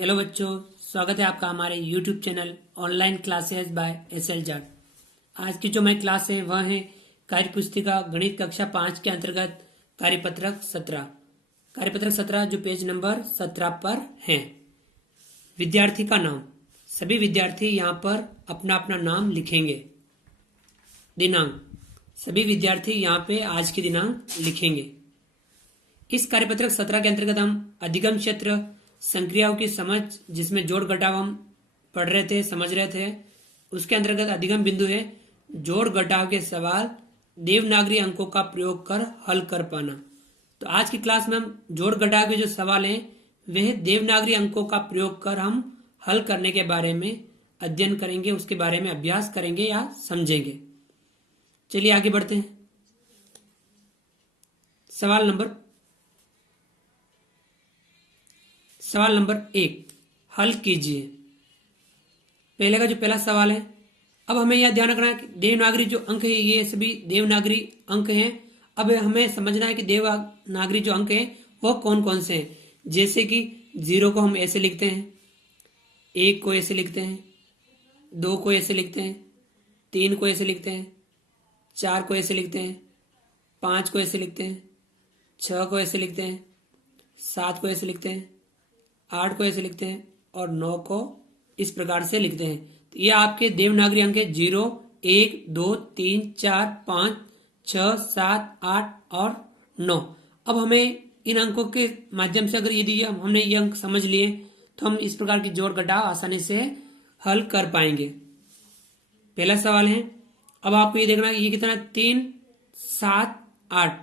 Hello बच्चों, स्वागत है आपका हमारे YouTube channel online classes bye SL Jat. आज की जो मैं क्लास है वह है कार्य पुस्तिका गणित कक्षा 5 के अंतर्गत कार्यपत्रक 17। कार्यपत्रक 17 जो पेज नंबर 17 पर है। विद्यार्थी का नाम, सभी विद्यार्थी यहाँ पर अपना अपना नाम लिखेंगे। दिनांक, सभी विद्यार्थी यहाँ पे आज की दिनांक लिखेंगे। इस कार्यपत्रक 17 के अंतर्गत हम अधिगम क्षेत्र संक्रियाओं की समझ, जिसमें जोड़ घटाव हम पढ़ रहे थे, समझ रहे थे, उसके अंतर्गत अधिगम बिंदु है जोड़ घटाव के सवाल देवनागरी अंकों का प्रयोग कर हल कर पाना। तो आज की क्लास में हम जोड़ घटाव के जो सवाल हैं वह देवनागरी अंकों का प्रयोग कर हम हल करने के बारे में अध्ययन करेंगे, उसके बारे में अभ्यास करेंगे या समझेंगे। चलिए आगे बढ़ते हैं। सवाल नंबर 1 हल कीजिए। पहले का जो पहला सवाल है, अब हमें यह ध्यान रखना है कि देवनागरी जो अंक है ये सभी देवनागरी अंक हैं। अब हमें समझना है कि देवनागरी जो अंक हैं वह कौन कौन से हैं। जैसे कि 0 को हम ऐसे लिखते हैं, 1 को ऐसे लिखते हैं, 2 को ऐसे लिखते हैं, 3 को ऐसे लिखते हैं, 4 को ऐसे लिखते हैं, 5 को ऐसे लिखते हैं, 6 को ऐसे लिखते हैं, 7 को ऐसे लिखते हैं, 8 को ऐसे लिखते हैं और 9 को इस प्रकार से लिखते हैं। तो ये आपके देवनागरी अंक है 0, 1, 2, 3, 4, 5, 6, 7, 8 और 9। अब हमें इन अंकों के माध्यम से अगर यदि हमने ये अंक समझ लिए तो हम इस प्रकार की जोड़ घटाव आसानी से हल कर पाएंगे। पहला सवाल है, अब आपको ये देखना है ये कितना है, 3, 7, 8,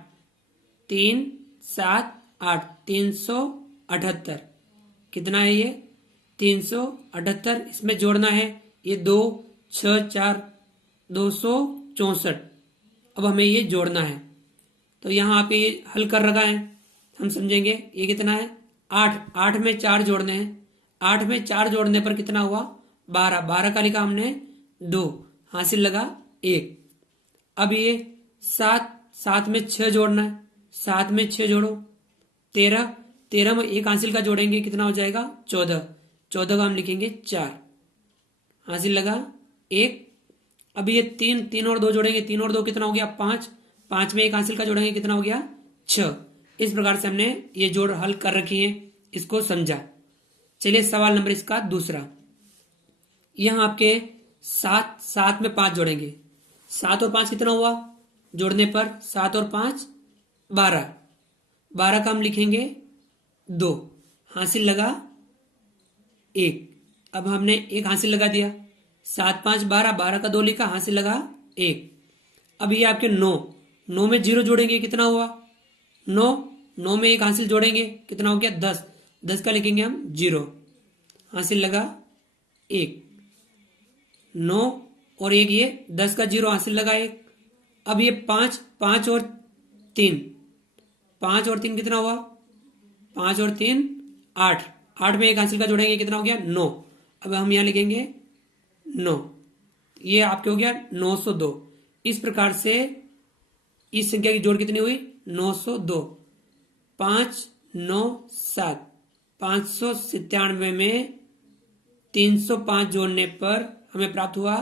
3, 7, 8, 378। कितना है ये 378। इसमें जोड़ना है ये 2, 6, 4, 264। अब हमें ये जोड़ना है तो यहाँ पे ये हल कर रखा है, हम समझेंगे ये कितना है 8। 8 में 4 जोड़ने हैं, 8 में 4 जोड़ने पर कितना हुआ 12। 12 का लिखा हमने 2, हासिल लगा 1। अब ये 7, 7 में 6 जोड़ना है, 7 में 6 जोड़ो 13। 13 में 1 हासिल का जोड़ेंगे कितना हो जाएगा 14। 14 का हम लिखेंगे 4, हासिल लगा 1। अब ये 3, 3 और 2 जोड़ेंगे, 3 और 2 कितना हो गया 5। 5 में 1 हासिल का जोड़ेंगे कितना हो गया 6। इस प्रकार से हमने ये जोड़ हल कर रखी है, इसको समझा। चलिए सवाल नंबर इसका दूसरा, यहां आपके 7, 7 में 5 जोड़ेंगे, 7 और 5 कितना हुआ जोड़ने पर 7 और 5 12। 12 का हम लिखेंगे 2, हासिल लगा 1। अब हमने 1 हासिल लगा दिया, 7, 5, 12, 12 का 2 लिखा, हासिल लगा 1। अब ये आपके 9, 9 में 0 जोड़ेंगे कितना हुआ 9। 9 में 1 हासिल जोड़ेंगे कितना हो गया 10। 10 का लिखेंगे हम 0, हासिल लगा 1। 9 और 1 ये 10 का 0 हासिल लगा 1। अब ये 5, 5 और 3, 5 और 3 कितना हुआ 5 और 3 8। 8 में 1 हासिल का जोड़ेंगे कितना हो गया 9। अब हम यहां लिखेंगे 9, ये आपके हो गया 902। इस प्रकार से इस संख्या की जोड़ कितनी हुई 902। 5, 9, 7, 597 में 305 जोड़ने पर हमें प्राप्त हुआ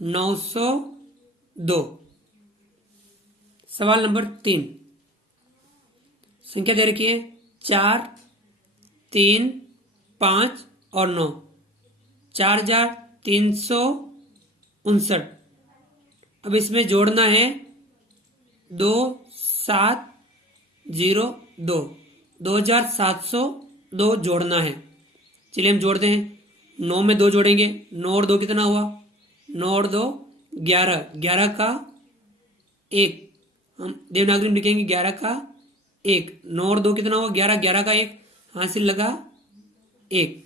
902। सवाल नंबर 3, संख्या दे रखी है 4, 3, 5 और 9, 4359। अब इसमें जोड़ना है 2, 7, 0, 2, 2702 जोड़ना है। चलिए हम जोड़ते हैं, 9 में 2 जोड़ेंगे, 9 और 2 कितना हुआ 9 और 2 11। 11 का 1 हम देवनागरी में लिखेंगे 11 का 1। 9 और 2 कितना हुआ 11। 11 का 1 हासिल लगा 1।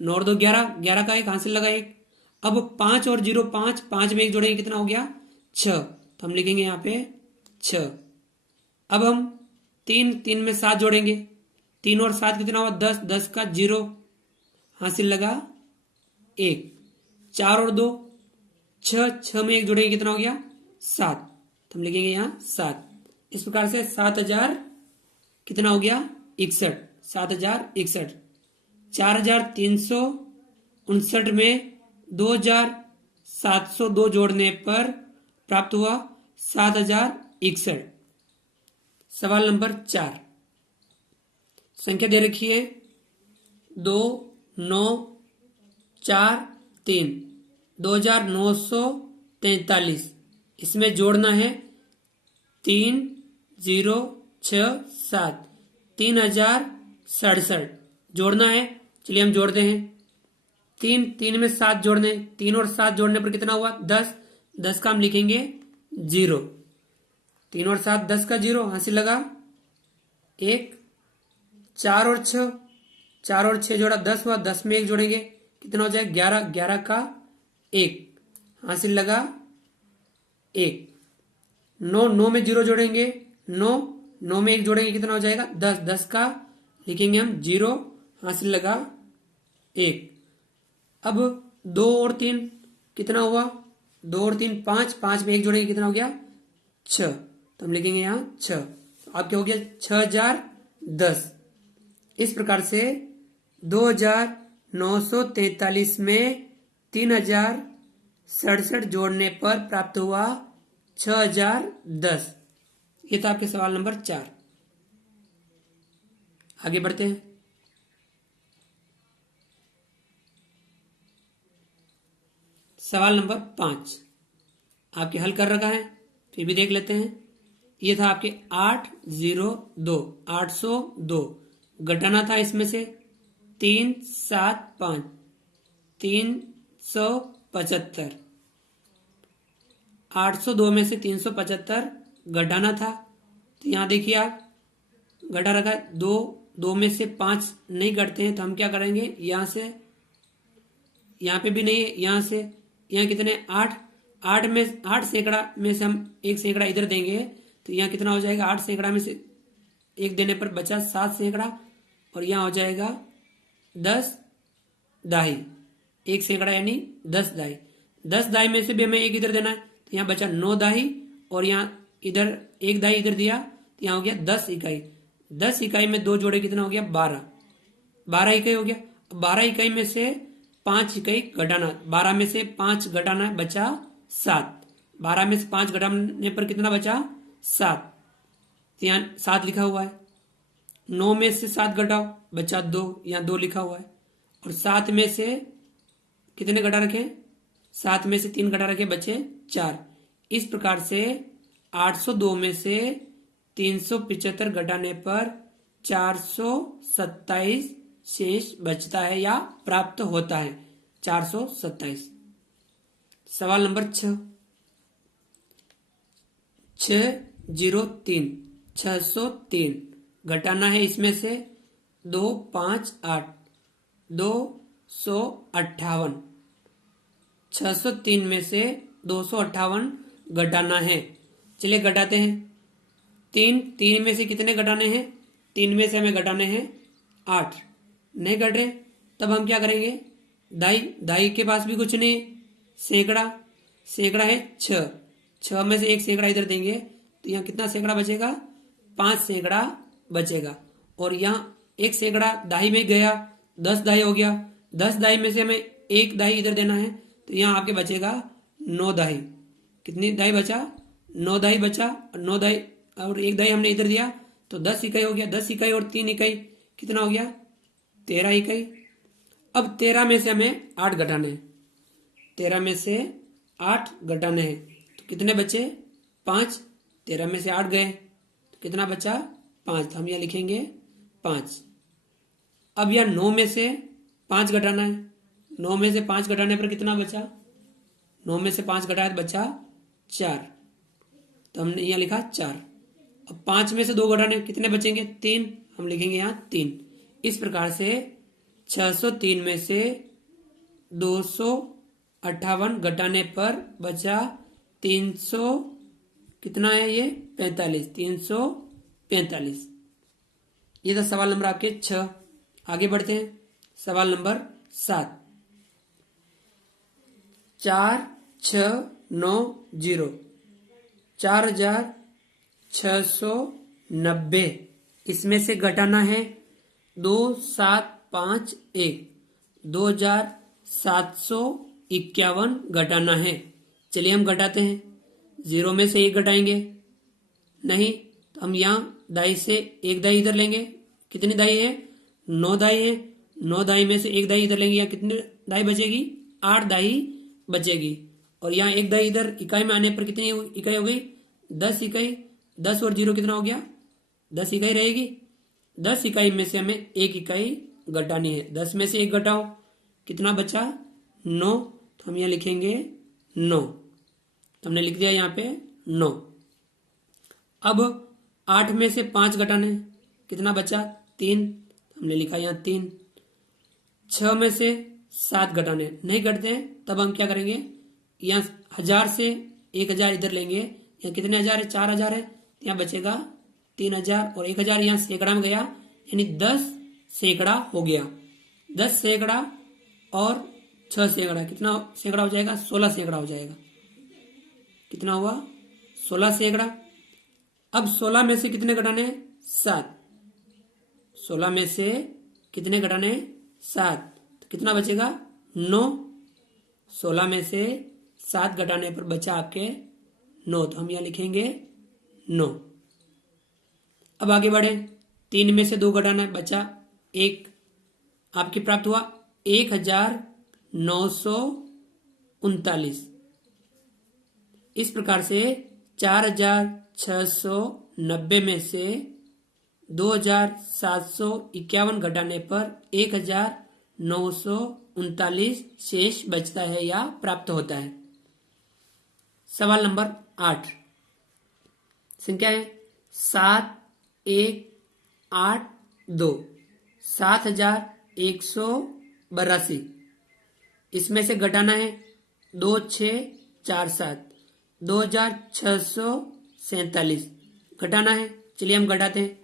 9 और 2 11, 11 का 1 हासिल लगा 1। अब 5 और 0 5, 5 में 1 जोड़ेंगे कितना हो गया 6। तो हम लिखेंगे यहाँ पे 6। अब हम 3, 3 में 7 जोड़ेंगे, 3 और 7 कितना हुआ 10। 10 का 0 हासिल लगा 1। 4 और 2 6, 6 में 1 जोड़ेंगे कितना हो गया 7। तो हम लिखेंगे यहाँ 7। इस प्रकार से 7000 कितना हो गया 61। 7061। 4359 में 2702 जोड़ने पर प्राप्त हुआ 7061। सवाल नंबर 4, संख्या दे रखी है 2 9 4 3, 2943। इसमें जोड़ना है 3 0 6 7, 3067 जोड़ना है। चलिए हम जोड़ते हैं। 3 में 7 जोड़ने, 3 और 7 जोड़ने पर कितना हुआ 10। 10 का हम लिखेंगे 0। 3 और 7 10 का 0 हासिल लगा 1। 4 और 6, 4 और 6 जोड़ा 10 हुआ। 10 में 1 जोड़ेंगे कितना हो जाएगा 11। 11 का 1 हासिल लगा 1। 9, 9 में 0 जोड़ेंगे 9, 9 में 1 जोड़ेंगे कितना हो जाएगा 10। 10 का लिखेंगे हम 0 हासिल लगा 1। अब 2 और 3 कितना हुआ 2 और 3 5, 5 में 1 जोड़ेंगे कितना हो गया 6। तो हम लिखेंगे यहां 6। तो अब क्या हो गया 6010। इस प्रकार से 2943 में 3067 जोड़ने पर प्राप्त हुआ 6010। ये था आपके सवाल नंबर 4। आगे बढ़ते हैं। सवाल नंबर 5 आपके हल कर रखा है, फिर भी देख लेते हैं। ये था आपके 802, 802 घटाना था इसमें से 375, 375। 802 में से 375 घटाना था। तो यहां देखिए आप घटा रखा है 2, 2 में से 5 नहीं घटते हैं तो हम क्या करेंगे यहां से, यहां पे भी नहीं है, यहां से यहाँ कितने 8, 8 में 8 सैकड़ा में से हम 1 सैकड़ा इधर देंगे तो यहाँ कितना हो जाएगा 8 सैकड़ा में से 1 देने पर बचा 7 सैकड़ा और यहाँ हो जाएगा 10 दाई। 1 सैकड़ा यानी 10 दाई। 10 दाई में से भी हमें 1 इधर देना है तो यहाँ बचा 9 दाई और यहाँ इधर 1 दाई इधर दिया तो यहाँ हो गया 10 इकाई। 10 इकाई में 2 जोड़े कितना हो गया 12। 12 इकाई हो गया। 12 इकाई में से 5 इकाई घटाना, 12 में से 5 घटाना बचा 7। 12 में से 5 घटाने पर कितना बचा 7। तो यहाँ 7 लिखा हुआ है। 9 में से 7 घटाओ बचा 2, यहाँ 2 लिखा हुआ है। और 7 में से कितने घटा रखे 7 में से 3 घटा रखे बचे 4। इस प्रकार से 802 में से 375 घटाने पर 427 शेष बचता है या प्राप्त होता है 427। सवाल नंबर 6, 603, 603 घटाना है इसमें से 258, 258। 603 में से 258 घटाना है। चलिए घटाते हैं। 3 में से कितने घटाने हैं 3 में से हमें घटाने हैं 8। नहीं घट रहे तब हम क्या करेंगे दाई, दाई के पास भी कुछ नहीं, सैकड़ा, सैकड़ा है 6। 6 में से 1 सैकड़ा इधर देंगे तो यहाँ कितना सैकड़ा बचेगा 5 सैकड़ा बचेगा। और यहाँ 1 सैकड़ा दाई में गया 10 दाई हो गया। 10 दाई में से हमें 1 दाई इधर देना है तो यहाँ आपके बचेगा 9 दाई। कितनी दाई बचा 9 दाई बचा। 9 दाई और 1 दाई हमने इधर दिया तो 10 इकाई हो गया। 10 इकाई और 3 इकाई कितना हो गया 13 इकाई। अब 13 में से हमें 8 घटाने हैं। 13 में से 8 घटाने हैं तो कितने बचे 5। 13 में से 8 गए तो कितना बचा 5। तो हम यहाँ लिखेंगे 5। अब यह 9 में से 5 घटाना है। 9 में से 5 घटाने पर कितना बचा 9 में से 5 घटाया तो बचा 4। तो हमने यहाँ लिखा 4। अब 5 में से 2 घटाने कितने बचेंगे 3। हम लिखेंगे यहाँ 3। इस प्रकार से 603 में से 258 घटाने पर बचा 300 कितना है ये 45, 345। ये था सवाल नंबर आपके 6। आगे बढ़ते हैं। सवाल नंबर 7, 4690, 4690 इसमें से घटाना है 2, 7, 451 2751 घटाना है। चलिए हम घटाते हैं। 0 में से 1 घटाएंगे, नहीं तो हम यहाँ दाई से एक दाई इधर लेंगे। कितनी दाई है? 9 दाई है। 9 दाई में से एक दाई इधर लेंगे, यहाँ कितनी दाई बचेगी? 8 दाई बचेगी। और यहाँ एक दाई इधर इकाई में आने पर कितनी इकाई हो गई? 10 इकाई। 10 और 0 कितना हो गया? 10 इकाई रहेगी। 10 इकाई में से हमें एक इकाई घटानी है। 10 में से एक घटाओ, कितना बचा? 9। तो हम यहाँ लिखेंगे 9। तो हमने लिख दिया यहाँ पे 9। अब 8 में से 5 घटाना है, कितना बचा? 3। हमने लिखा यहाँ 3। 6 में से 7 घटाने नहीं घटते हैं, तब हम क्या करेंगे? यहाँ 1000 से 1000 इधर लेंगे। यहाँ कितने हजार है? 4000 है। यहाँ बचेगा 3000 और 1000 यहाँ सैकड़ा में गया, यानी 10 सैकड़ा हो गया। 10 सैकड़ा और 6 सैकड़ा, कितना सैकड़ा हो जाएगा? 16 सैकड़ा हो जाएगा। कितना हुआ? 16 सैकड़ा। अब 16 में से कितने घटाने हैं? 7। 16 में से कितने घटाने हैं? 7। तो कितना बचेगा? 9। 16 में से 7 घटाने पर बचा आपके 9। तो हम यहाँ लिखेंगे 9। अब आगे बढ़े। 3 में से 2 घटाना है, बचा 1। आपके प्राप्त हुआ 1939। इस प्रकार से 4690 में से 2751 घटाने पर 1939 शेष बचता है या प्राप्त होता है। सवाल नंबर 8। संख्या है 7182 7182। इसमें से घटाना है 2647 2647 घटाना है। चलिए हम घटाते हैं।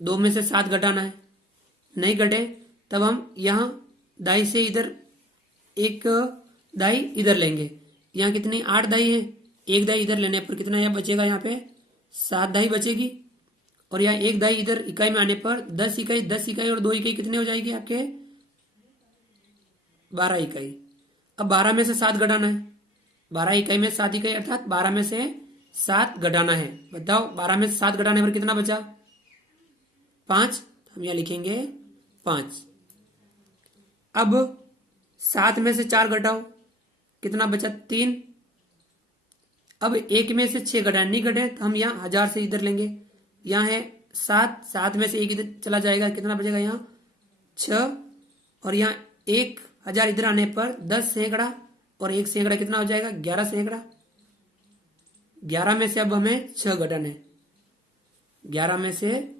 2 में से 7 घटाना है, नहीं घटे तब हम यहाँ दाई से इधर एक दाई इधर लेंगे। यहाँ कितनी? 8 दाई है। एक दाई इधर लेने पर कितना यहाँ बचेगा? यहाँ पे 7 दाई बचेगी। और यहाँ एक दाई इधर इकाई में आने पर 10 इकाई। 10 इकाई और 2 इकाई कितने हो जाएगी आपके? 12 इकाई। अब 12 में से 7 घटाना है। 12 इकाई में 7 इकाई अर्थात 12 में से 7 घटाना है। बताओ 12 में से 7 घटाने पर कितना बचा? 5। हम यहाँ लिखेंगे 5। अब 7 में से 4 घटाओ, कितना बचा? 3। अब 1 में से 6 घटाए, नहीं घटे तो हम यहाँ 1000 से इधर लेंगे। यहाँ है 7। 7 में से 1 इधर चला जाएगा, कितना बचेगा? यहाँ 6। और यहाँ 1000 इधर आने पर 10 सैकड़ा और 1 सैकड़ा कितना हो जाएगा? 11 सैकड़ा। 11 में से अब हमें 6 घटाने। 11 में से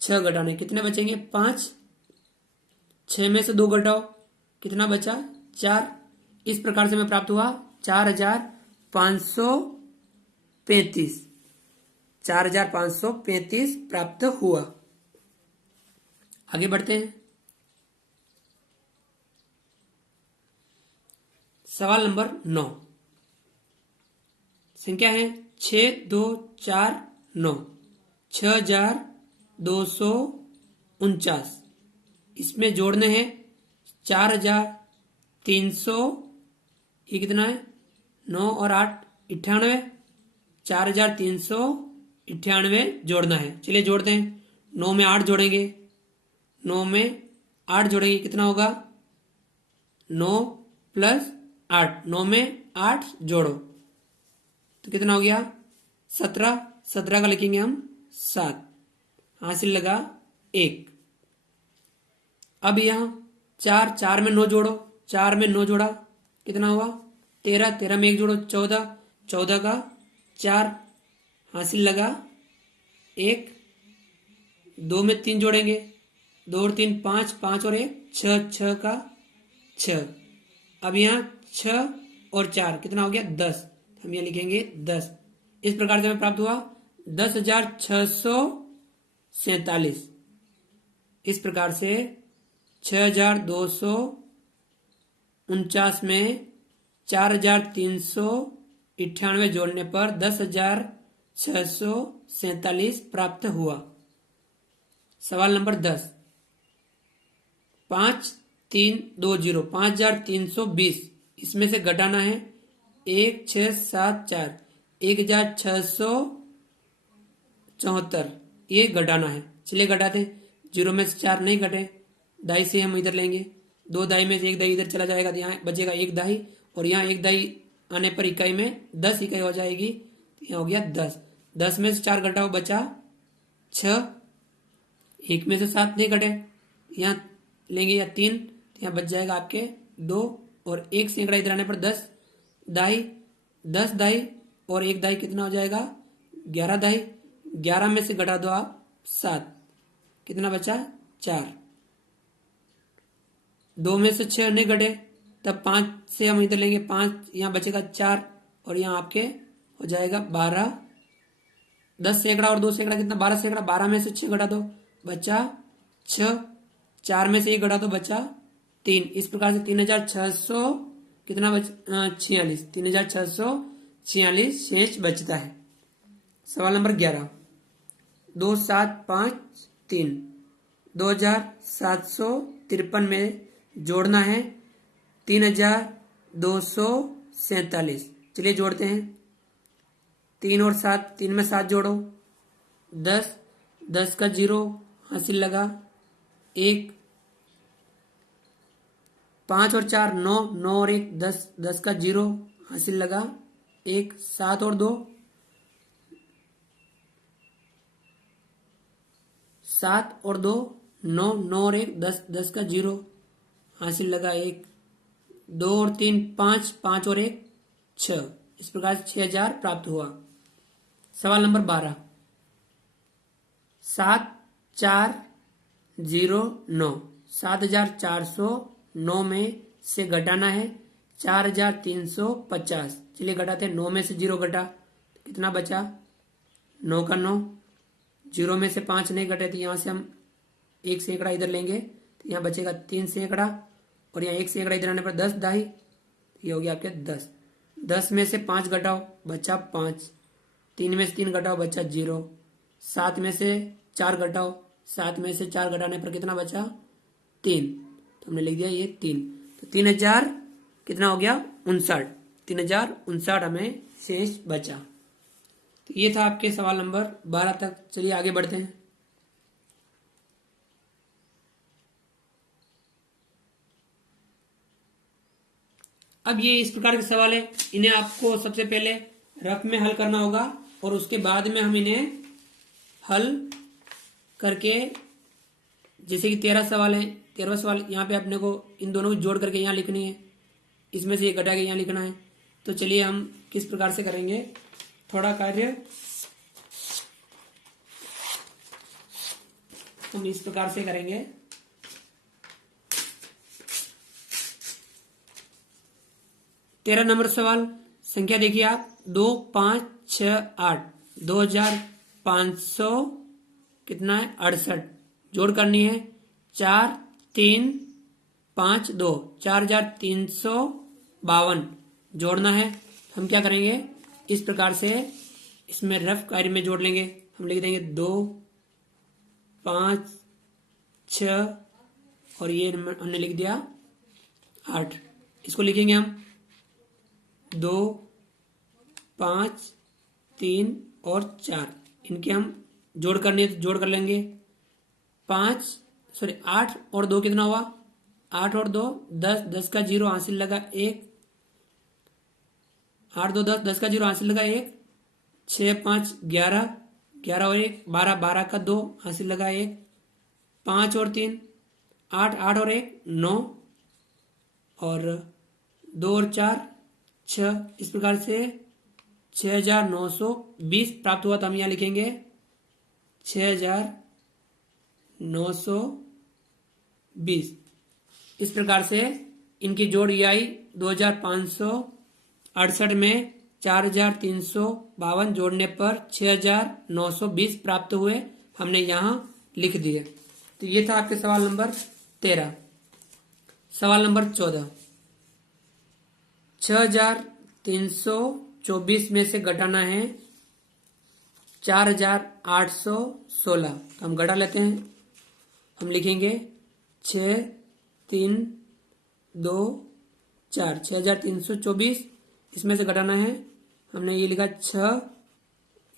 6 घटाने, कितने बचेंगे? 5। 6 में से 2 घटाओ, कितना बचा? 4। इस प्रकार से हमें प्राप्त हुआ 4535। 4535 प्राप्त हुआ। आगे बढ़ते हैं। सवाल नंबर 9। संख्या है 6249 6249। इसमें जोड़ने हैं 4300। ये कितना है? 9 और 8 98। 4398 जोड़ना है। चलिए जोड़ते हैं। 9 में 8 जोड़ेंगे। 9 में 8 जोड़ेंगे, कितना होगा? 9 प्लस 8। 9 में 8 जोड़ो तो कितना हो गया? 17। 17 का लिखेंगे हम 7। हासिल लगा 1। अब यहाँ 4। 4 में 9 जोड़ो। 4 में 9 जोड़ा, कितना हुआ? 13। 13 में 1 जोड़ो 14। 14 का 4। हासिल लगा 1। 2 में 3 जोड़ेंगे। 2 और 3 5। 5 और 1 6। 6 का 6। अब यहाँ 6 और 4 कितना हो गया? 10। हम यहाँ लिखेंगे 10। इस प्रकार से हमें प्राप्त हुआ 10,647। इस प्रकार से 6249 में 4398 जोड़ने पर 10,647 प्राप्त हुआ। सवाल नंबर 10। 5320 5320 इसमें से घटाना है 1674 1674 ये घटाना है। चलिए घटाते हैं। 0 में से 4 नहीं घटे, दाई से हम इधर लेंगे, 2 दाई में से 1 दाई इधर चला जाएगा तो यहाँ बचेगा 1 दाई, और यहाँ 1 दाई आने पर इकाई में 10 इकाई हो जाएगी, तो यहाँ हो गया 10। 10 में से 4 घटाओ बचा 6, 1 में से 7 नहीं घटे, यहाँ लेंगे या 3, तो यहाँ बच जाएगा आपके 2, और 1 सैकड़ा इधर आने पर 10 दाई, 10 दाई और 1 दाई कितना हो जाएगा 11 दाई। 11 में से घटा दो आप 7, कितना बचा 4। 2 में से 6 नहीं घटे, तब 5 से हम इधर लेंगे 5, यहाँ बचेगा 4, और यहाँ आपके हो जाएगा 12। 10 सैकड़ा और 2 सैकड़ा कितना 12 सैकड़ा, 12 में से 6 घटा दो बचा 6, 4 में से 1 घटा दो बचा 3। इस प्रकार से 3600 कितना बच 46, 3646 शेष बचता है। सवाल नंबर 11, 2753 2753 में जोड़ना है 3247। चलिए जोड़ते हैं। 3 और 7, 3 में 7 जोड़ो 10, 10 का 0 हासिल लगा 1, 5 और 4 9, 9 और 1 10, 10 का 0 हासिल लगा 1, 7 और 2 7 और 2 9, 9 और 1 10, 10 का 0 हासिल लगा 1, 2 और 3 5, 5 और 1 6। इस प्रकार से 6000 प्राप्त हुआ। सवाल नंबर 12, 7409 7409 में से घटाना है 4350। चलिए घटाते हैं। 9 में से 0 घटा तो कितना बचा 9 का 9, 0 में से 5 नहीं घटे तो यहाँ से हम 1 सैकड़ा इधर लेंगे तो यहाँ बचेगा 3 सैकड़ा, और यहाँ 1 सैकड़ा इधर आने पर 10 दाई, ये हो गया आपके 10। 10 में से 5 घटाओ बचा 5, 3 में से 3 घटाओ बचा 0, 7 में से 4 घटाओ, 7 में से 4 घटाने पर कितना बचा 3, तो हमने लिख दिया ये 3। तो 3000 कितना हो गया 59, 3059 हमें शेष बचा। तो ये था आपके सवाल नंबर 12 तक। चलिए आगे बढ़ते हैं। अब ये इस प्रकार के सवाल है, इन्हें आपको सबसे पहले रफ में हल करना होगा, और उसके बाद में हम इन्हें हल करके, जैसे कि 13 सवाल है, 13वां सवाल यहाँ पे अपने को इन दोनों को जोड़ करके यहाँ लिखनी है, इसमें से ये घटा के यहाँ लिखना है। तो चलिए हम किस प्रकार से करेंगे, थोड़ा कार्य हम इस प्रकार से करेंगे। तेरह नंबर सवाल, संख्या देखिए आप 2 5 6 8 2500 कितना है 68, जोड़ करनी है 4 3 5 2 4352 जोड़ना है। हम क्या करेंगे, इस प्रकार से इसमें रफ कार्य में जोड़ लेंगे। हम लिख देंगे 2 5 6 और ये हमने लिख दिया 8। इसको लिखेंगे हम 2 5 3 और 4, इनके हम जोड़ करने तो जोड़ कर लेंगे। 8 और 2 कितना हुआ 8 और 2 10, 10 का 0 हासिल लगा 1, 8 2 10, 10 का 0 हासिल लगा 1, 6 5 11, 11 और 1 12, 12 का 2 हासिल लगा 1, 5 और 3 8, 8 और 1 9, और 2 और 4 6। इस प्रकार से 6920 प्राप्त हुआ। तो हम यहाँ लिखेंगे 6920। इस प्रकार से इनकी जोड़ ये आई 2568 में 4352 जोड़ने पर 6920 प्राप्त हुए, हमने यहाँ लिख दिए। तो ये था आपके सवाल नंबर 13। सवाल नंबर 14, 6324 में से घटाना है 4816। तो हम घटा लेते हैं। हम लिखेंगे 6 3 2 4 6324। इसमें से घटाना है, हमने ये लिखा 6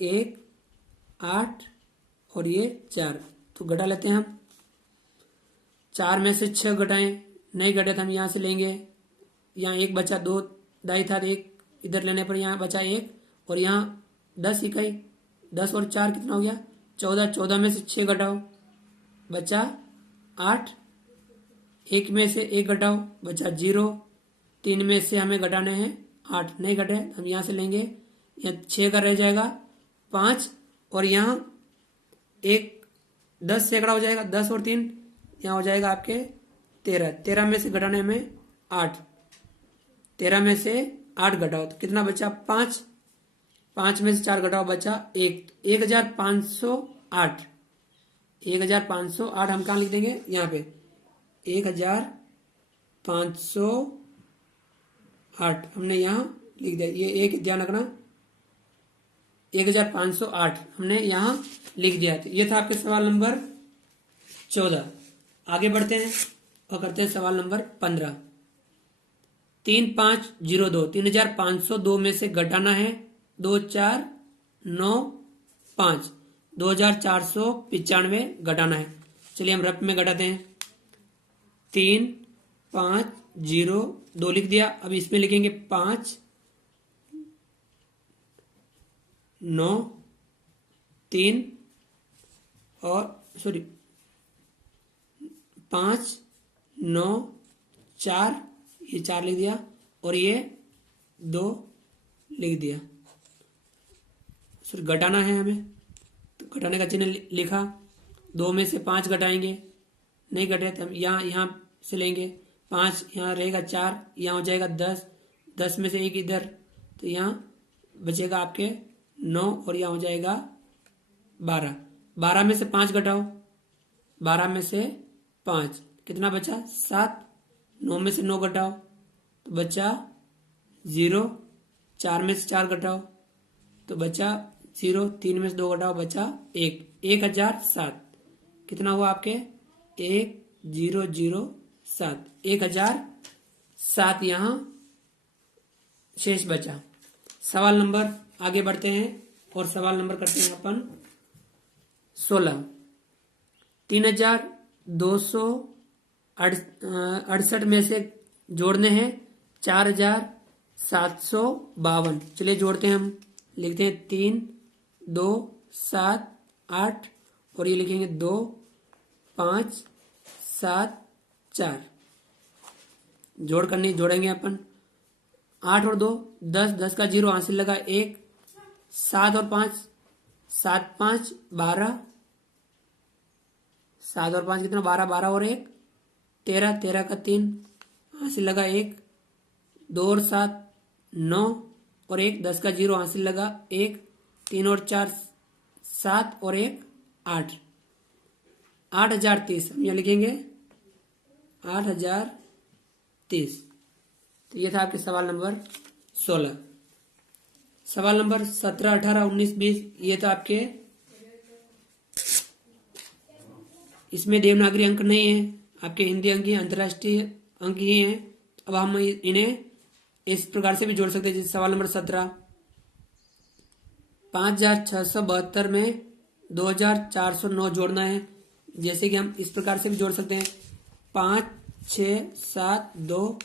1 8 और ये 4। तो घटा लेते हैं हम। 4 में से 6 घटाएं, नहीं घटे तो हम यहाँ से लेंगे। यहाँ 1 बचा, 2 दाई था, 1 इधर लेने पर यहाँ बचा 1 और यहाँ 10 इकाई, 10 और 4 कितना हो गया 14। 14 में से 6 घटाओ बचा 8, 1 में से 1 घटाओ बचा 0, 3 में से हमें घटाने हैं 8, नहीं घटे हम यहाँ से लेंगे। यहाँ 6 का रह जाएगा 5 और यहाँ 1 10 सैकड़ा हो जाएगा, 10 और 3 यहाँ हो जाएगा आपके 13। 13 में से घटाने में 8, 13 में से 8 घटाओ तो कितना बचा 5, 5 में से 4 घटाओ बचा 1, 1508। 1508 हम कहाँ लिख देंगे, यहाँ पे 1508 हमने यहाँ लिख दिया। ये एक ध्यान रखना, 1508 हमने यहाँ लिख दिया। तो ये था आपके सवाल नंबर 14। आगे बढ़ते हैं और करते हैं सवाल नंबर 15। 3502, 3502 में से घटाना है 2495, 2495 घटाना है। चलिए हम रफ में घटाते हैं। 3502 लिख दिया। अब इसमें लिखेंगे 5 9 3 और 5 9 4, ये 4 लिख दिया और ये 2 लिख दिया। सॉरी घटाना है हमें, तो घटाने का चिन्ह लिखा। 2 में से 5 घटाएंगे, नहीं घटे तो हम यहाँ से लेंगे। 5 यहाँ रहेगा, 4 यहाँ हो जाएगा 10, 10 में से 1 इधर, तो यहाँ बचेगा आपके 9 और यहाँ हो जाएगा 12। 12 में से 5 घटाओ, 12 में से 5 कितना बचा 7। 9 में से 9 घटाओ तो बचा 0। 4 में से 4 घटाओ तो बचा 0। 3 में से 2 घटाओ बचा 1। 1007 कितना हुआ आपके 1007। 1007 यहाँ शेष बचा। सवाल नंबर आगे बढ़ते हैं और सवाल नंबर करते हैं अपन 16। 3268 में से जोड़ने हैं 4752। चलिए जोड़ते हैं हम। लिखते हैं 3 2 7 8 और ये लिखेंगे 2 5 7 4। जोड़ करनी जोड़ेंगे अपन। 8 और 2 10, 10 का 0 हासिल लगा 1। 7 और 5 7 5 12। 7 और 5 कितना 12, 12 और 1 13, 13 का 3 हासिल लगा 1। 2 और 7 9 और 1 10 का 0 हासिल लगा 1। 3 और 4 7 और 1 8। 8030 हम यहाँ लिखेंगे 8030। तो ये था आपके सवाल नंबर 16। सवाल नंबर 17 18 19 20 ये तो आपके इसमें देवनागरी अंक नहीं है, आपके हिंदी अंक ही अंतर्राष्ट्रीय अंक ही हैं। अब हम इन्हें इस प्रकार से भी जोड़ सकते हैं। जैसे सवाल नंबर 17 5672 में 2409 जोड़ना है। जैसे कि हम इस प्रकार से भी जोड़ सकते हैं 5 6 7 2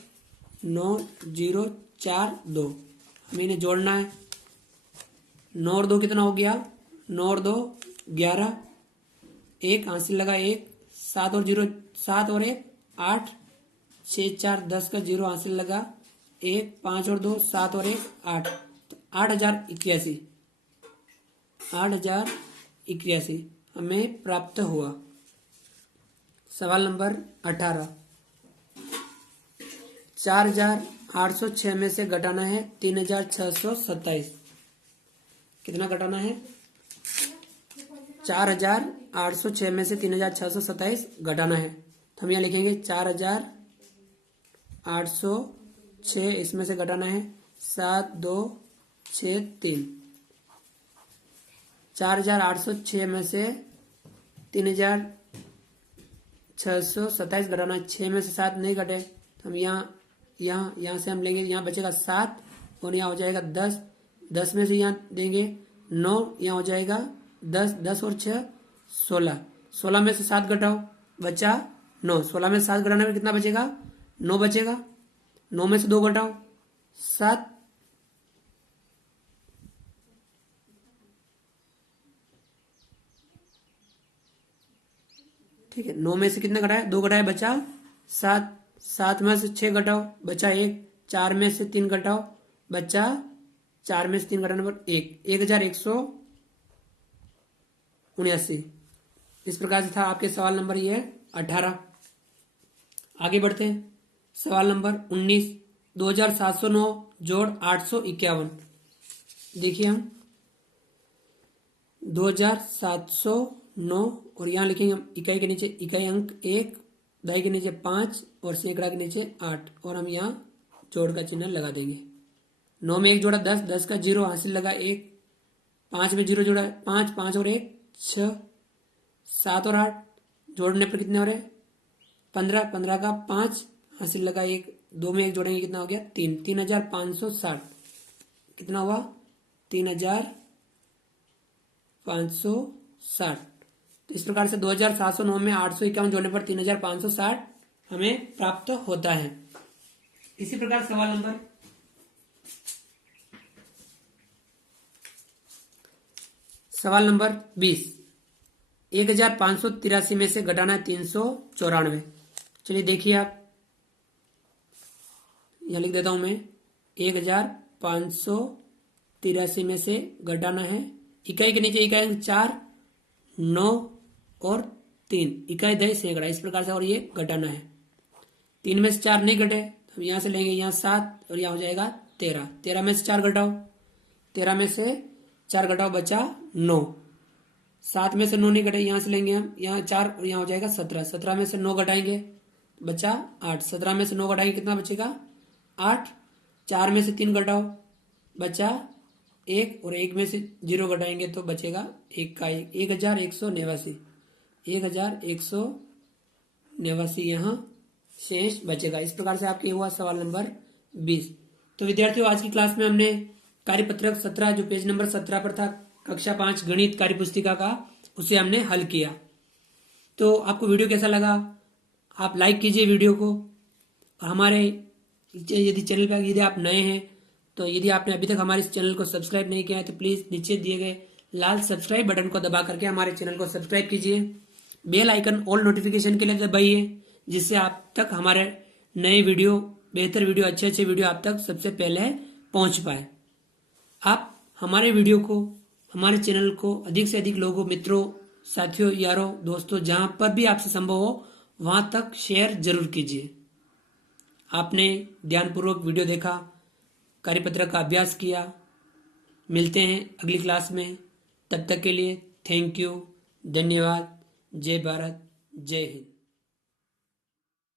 9 0 4 2। हमें इन्हें जोड़ना है। 9 और 2 कितना हो गया 9 और 2 11। 1 हासिल लगा 1। 7 और 0 7 और 1 8। 6 4 10 का 0 हासिल लगा 1। 5 और 2 7 और 1 8। तो 8081 8081 हमें प्राप्त हुआ। सवाल नंबर 18 4806 में से घटाना है 3627। कितना घटाना है 4806 में से 3627 घटाना है। तो हम यहाँ लिखेंगे 4806 इसमें से घटाना है 7263। 4806 में से 627 घटाना 6 में से 7 नहीं घटे तो हम यहाँ से हम लेंगे, यहाँ बचेगा 7 और यहाँ हो जाएगा 10, 10 में से यहाँ देंगे 9, यहाँ हो जाएगा 10, 10 और 6 16, 16 में से 7 घटाओ बचा 9, 16 में से 7 घटाने में कितना बचेगा 9 बचेगा, 9 में से 2 घटाओ 7, ठीक है। 9 में से कितने घटाए 2 घटाए बचा 7, 7 में से 6 घटाओ बचा 1, 4 में से 3 घटाओ बचा 4 में से 3 घटाने पर 1179। इस प्रकार से था आपके सवाल नंबर ये 18। आगे बढ़ते हैं। सवाल नंबर 19, 2709 जोड़ 851। देखिए हम 2709 और यहाँ लिखेंगे हम इकाई के नीचे इकाई अंक 1, दहाई के नीचे 5 और सैकड़ा के नीचे 8 और हम यहाँ जोड़ का चिन्ह लगा देंगे। 9 में 1 जोड़ा 10, 10 का 0 हासिल लगा 1, 5 में 0 जोड़ा 5, 5 और 1 6, 7 और 8 जोड़ने पर कितने हो रहे 15, 15 का 5 हासिल लगा 1, 2 में 1 जोड़ेंगे कितना हो गया 3, 3560 कितना हुआ 3560। तो इस प्रकार से 2709 में 851 जोड़ने पर 3560 हमें प्राप्त होता है। इसी प्रकार सवाल नंबर 20, 1583 में से घटाना है 394। चलिए देखिए आप, यहां लिख देता हूं मैं 1583 में से घटाना है इकाई के नीचे इकाई अंक 4, 9 और 3 इकाई दही सैकड़ा इस प्रकार से और ये घटाना है। 3 में से 4 नहीं घटे तो यहां से लेंगे यहाँ 7 और यहाँ हो जाएगा 13, 13 में से 4 घटाओ 13 में से 4 घटाओ बचा 9, 7 में से 9 नहीं घटे यहाँ से लेंगे हम यहाँ 4 और यहाँ हो जाएगा 17, 17 में से 9 घटाएंगे बचा 8, 17 में से 9 घटाएंगे कितना बचेगा 8, 4 में से 3 घटाओ बचा 1 और 1 में से 0 घटाएंगे तो बचेगा 1 का 1189, 1189 यहाँ शेष बचेगा। इस प्रकार से आपके हुआ सवाल नंबर 20। तो विद्यार्थियों आज की क्लास में हमने कार्यपत्रक 17 जो पेज नंबर 17 पर था कक्षा 5 गणित कार्य पुस्तिका का उसे हमने हल किया। तो आपको वीडियो कैसा लगा आप लाइक कीजिए वीडियो को। हमारे यदि चैनल पर यदि आप नए हैं तो यदि आपने अभी तक हमारे इस चैनल को सब्सक्राइब नहीं किया है तो प्लीज़ नीचे दिए गए लाल सब्सक्राइब बटन को दबा करके हमारे चैनल को सब्सक्राइब कीजिए। बेल आइकन ऑल नोटिफिकेशन के लिए दबाइए जिससे आप तक हमारे नए वीडियो बेहतर वीडियो अच्छे वीडियो आप तक सबसे पहले पहुंच पाए। आप हमारे वीडियो को हमारे चैनल को अधिक से अधिक लोगों मित्रों साथियों यारों दोस्तों जहां पर भी आपसे संभव हो वहां तक शेयर जरूर कीजिए। आपने ध्यानपूर्वक वीडियो देखा, कार्यपत्रक का अभ्यास किया। मिलते हैं अगली क्लास में, तब तक के लिए थैंक यू, धन्यवाद। जय भारत, जय हिंद।